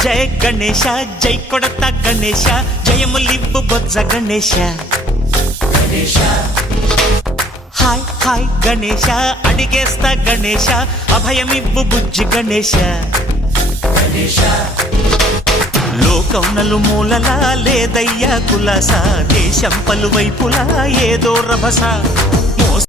జయ గణేశ జై కొడత గణేశ జయములివ్వు బొజ్జ Ganesha hi hi Ganesha అడిగేస్తా Ganesha అభయమివ్వు బుజ్జి గణేశ లోకం నలుమూలలా లేదయ్యా కులాస దేశం పలువైపులా ఏదో రభస